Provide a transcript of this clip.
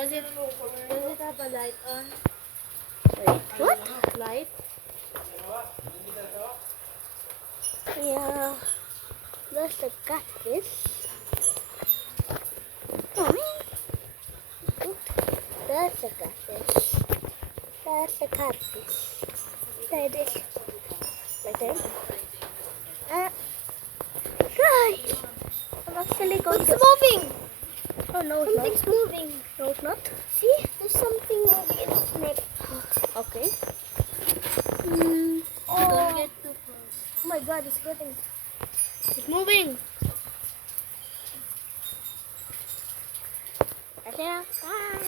Does it have a light on? Wait, what? Light? Yeah, that's a catfish. Mommy, look, that's a catfish. That's a catfish. There it is. Right there. Guys, I'm actually going to... It's moving. Oh no, it's Something's not. moving. No, it's not. See, there's something moving in its neck. Okay. Don't Oh, get too close. oh my God, it's getting. It's moving. That's it.